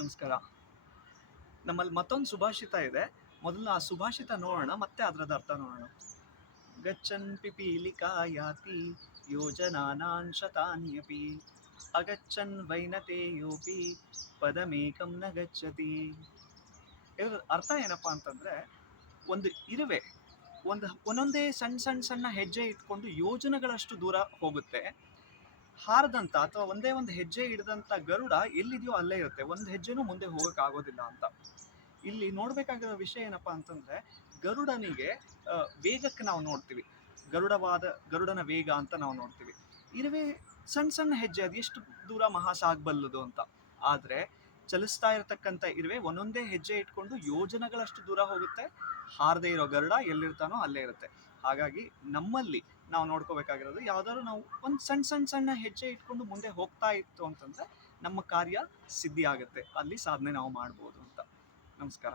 ನಮಸ್ಕಾರ. ನಮ್ಮಲ್ಲಿ ಮತ್ತೊಂದು ಸುಭಾಷಿತ ಇದೆ. ಮೊದಲು ಆ ಸುಭಾಷಿತ ನೋಡೋಣ, ಮತ್ತೆ ಅದರದ ಅರ್ಥ ನೋಡೋಣ. ಗಚ್ಚನ್ ಪಿಪೀಲಿಕಾ ಯಾತಿ ಯೋಜನಾನಾನ್ ಶತಾನ್ಯಪಿ, ಅಗಚ್ಚನ್ ವೈನತೆ ಯೋಪಿ ಪದಮೇಕಂ ನ ಗಚ್ಚತಿ. ಇದರ ಅರ್ಥ ಏನಪ್ಪಾ ಅಂತಂದ್ರೆ, ಒಂದು ಇರುವೆ, ಒಂದು, ಒಂದೊಂದೇ ಸಣ್ಣ ಸಣ್ಣ ಸಣ್ಣ ಹೆಜ್ಜೆ ಇಟ್ಕೊಂಡು ಯೋಜನೆಗಳಷ್ಟು ದೂರ ಹೋಗುತ್ತೆ. ಹಾರದಂತ ಅಥವಾ ಒಂದೇ ಒಂದು ಹೆಜ್ಜೆ ಹಿಡಿದಂತ ಗರುಡ ಎಲ್ಲಿದೆಯೋ ಅಲ್ಲೇ ಇರುತ್ತೆ. ಒಂದು ಹೆಜ್ಜೆನೂ ಮುಂದೆ ಹೋಗಕ್ ಆಗೋದಿಲ್ಲ ಅಂತ. ಇಲ್ಲಿ ನೋಡ್ಬೇಕಾಗಿರೋ ವಿಷಯ ಏನಪ್ಪಾ ಅಂತಂದ್ರೆ, ಗರುಡನಿಗೆ ವೇಗಕ್ಕೆ ನಾವು ನೋಡ್ತೀವಿ. ಗರುಡವಾದ, ಗರುಡನ ವೇಗ ಅಂತ ನಾವು ನೋಡ್ತೀವಿ. ಇರುವೆ ಸಣ್ಣ ಸಣ್ಣ ಹೆಜ್ಜೆ, ಅದು ಎಷ್ಟು ದೂರ ಮಹಾಸಾಗಬಲ್ಲದು ಅಂತ. ಆದ್ರೆ, ಚಲಿಸ್ತಾ ಇರತಕ್ಕಂತ ಇರುವೆ ಒಂದೊಂದೇ ಹೆಜ್ಜೆ ಇಟ್ಕೊಂಡು ಯೋಜನೆಗಳಷ್ಟು ದೂರ ಹೋಗುತ್ತೆ. ಹಾರದೇ ಇರೋ ಗರುಡ ಎಲ್ಲಿರ್ತಾನೋ ಅಲ್ಲೇ ಇರುತ್ತೆ. ಹಾಗಾಗಿ ನಮ್ಮಲ್ಲಿ ನಾವು ನೋಡ್ಕೋಬೇಕಾಗಿರೋದು. ಯಾವ್ದಾದ್ರು ನಾವು ಒಂದು ಸಣ್ಣ ಸಣ್ಣ ಸಣ್ಣ ಹೆಜ್ಜೆ ಇಟ್ಕೊಂಡು ಮುಂದೆ ಹೋಗ್ತಾ ಇತ್ತು ಅಂತಂದ್ರೆ ನಮ್ಮ ಕಾರ್ಯ ಸಿದ್ಧಿ ಆಗುತ್ತೆ ಅಲ್ಲಿ ಸಾಧನೆ ನಾವು ಮಾಡ್ಬೋದು ಅಂತ. ನಮಸ್ಕಾರ.